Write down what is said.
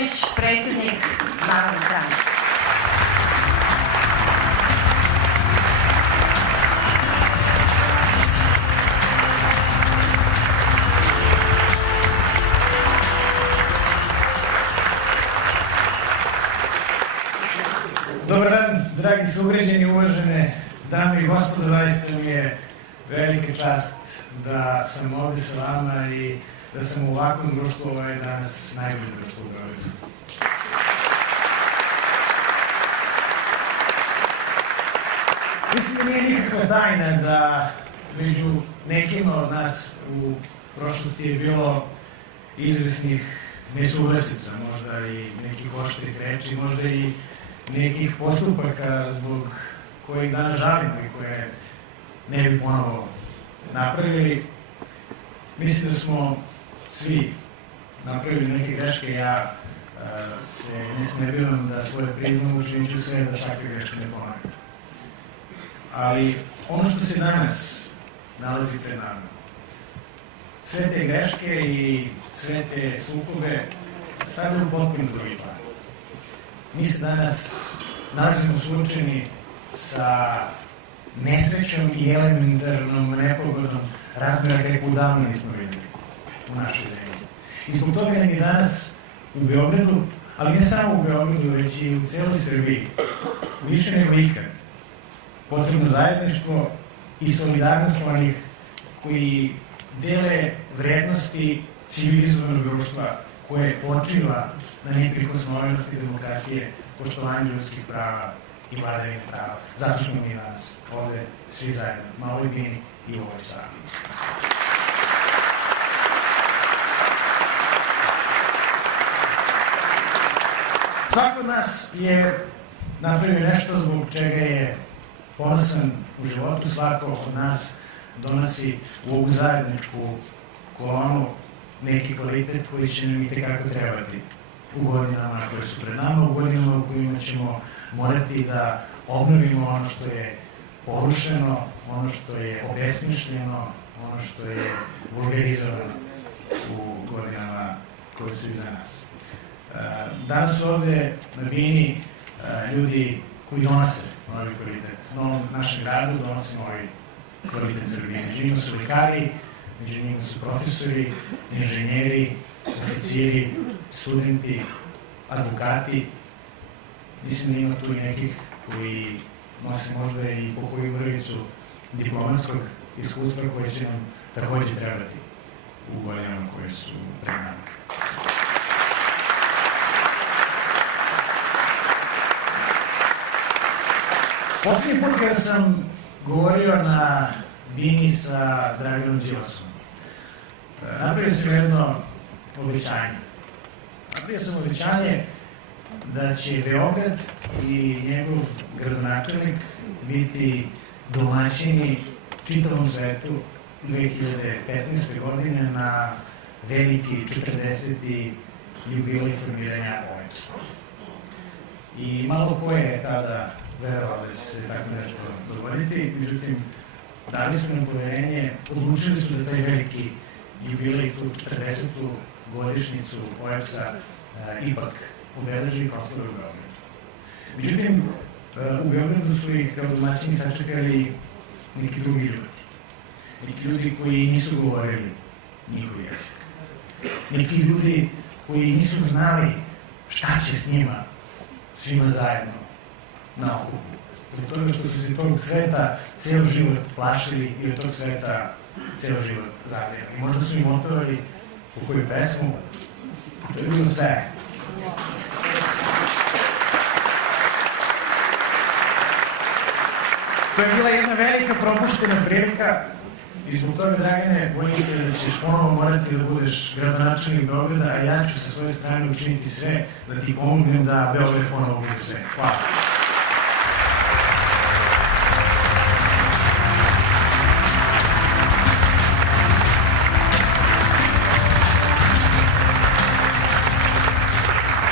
Jeremić, predsjednik Narodne stranke. Dobar dan, dragi sugrađani, uvažene dame i gospodo, zaista mi je velika čast da sam ovdje sa vama i da sam u ovakvom društvu, ovo je danas najbolje društvo u Beogradu. Mislim da nije nikakva tajna da među nekima od nas u prošlosti je bilo izvesnih nesuglasica, možda i nekih oštrih reči, možda i nekih postupaka zbog kojih danas žalimo i koje ne bi ponovo napravili. Mislim da smo svi napravili neke greške, ja se ne snebivam da svoje priznam, učinit ću sve da takve greške ne ponavljam. Ali ono što se danas nalazi pred nama, sve te greške i sve te sukobe stavljaju potpuno drugi plan. Mi se danas nalazimo suočeni sa nesrećom i elementarnom nepogodom razmjera kakvu davno nismo vidjeli u našoj zemlji. I zbog toga nam je danas u Beogradu, ali ne samo u Beogradu, već i u celoj Srbiji, više nego ikad, potrebno zajedništvo i solidarnost onih koji dele vrednosti civilizovanog društva koje počiva na neprikosnovenosti demokratije, poštovanju ljudskih prava i vladavine prava. Zato smo mi danas ovde svi zajedno, na ovoj bini i u ovoj sali. Svako od nas je napravio nešto zbog čega je ponosan u životu, svako od nas donosi u ovu zajedničku kolonu neki kvalitet koji će nam itekako trebati u godinama koje su pred nama, u godinama u kojima ćemo morati da obnovimo ono što je porušeno, ono što je obesmišljeno, ono što je vulgarizovano u godinama koje su iza nas. Danas su ovde na bini ljudi koji donose novi kvalitet. Novom našem gradu donose novi kvalitet Srbije. Među njima su lekari, među njima su profesori, inženjeri, oficiri, studenti, advokati. Mislim da ima tu i nekih koji nose možda i po koju vrvicu diplomatskog iskustva koje će nam takođe trebati u godinama koje su pred nama. Poslednji put kada sam govorio na bini sa Draganom Đilasom, napravio sam jedno obećanje. Napravio sam obećanje da će Beograd i njegov gradonačelnik biti domaćini čitavom svetu 2015. godine na veliki 40. jubilej formiranja OEBS-a. I malo ko je tada verovao da će se tako nešto dogoditi, međutim, dali su nam poverenje, odlučili su da taj veliki jubilej, tu 40. godišnjicu OEBS-a ipak obeleži i proslave u Beogradu. Međutim, u Beogradu su ih kao domaćini sačekali neki drugi ljudi. Neki ljudi koji nisu govorili njihov jezik. Neki ljudi koji nisu znali šta će s njima, svima zajedno, na okupu. Zbog toga što su se tog sveta ceo život plašili i od tog sveta ceo život zazirali. I možda su im otvorili u koju pesmu, i to je bilo sve. To je bila jedna velika propuštena prilika i zbog toga, Dragane, bojim se da ćeš ponovo morati da budeš gradonačelnik Beograda, a ja ću sa svoje strane učiniti sve da ti pomognem da Beograd ponovo bude sve. Hvala.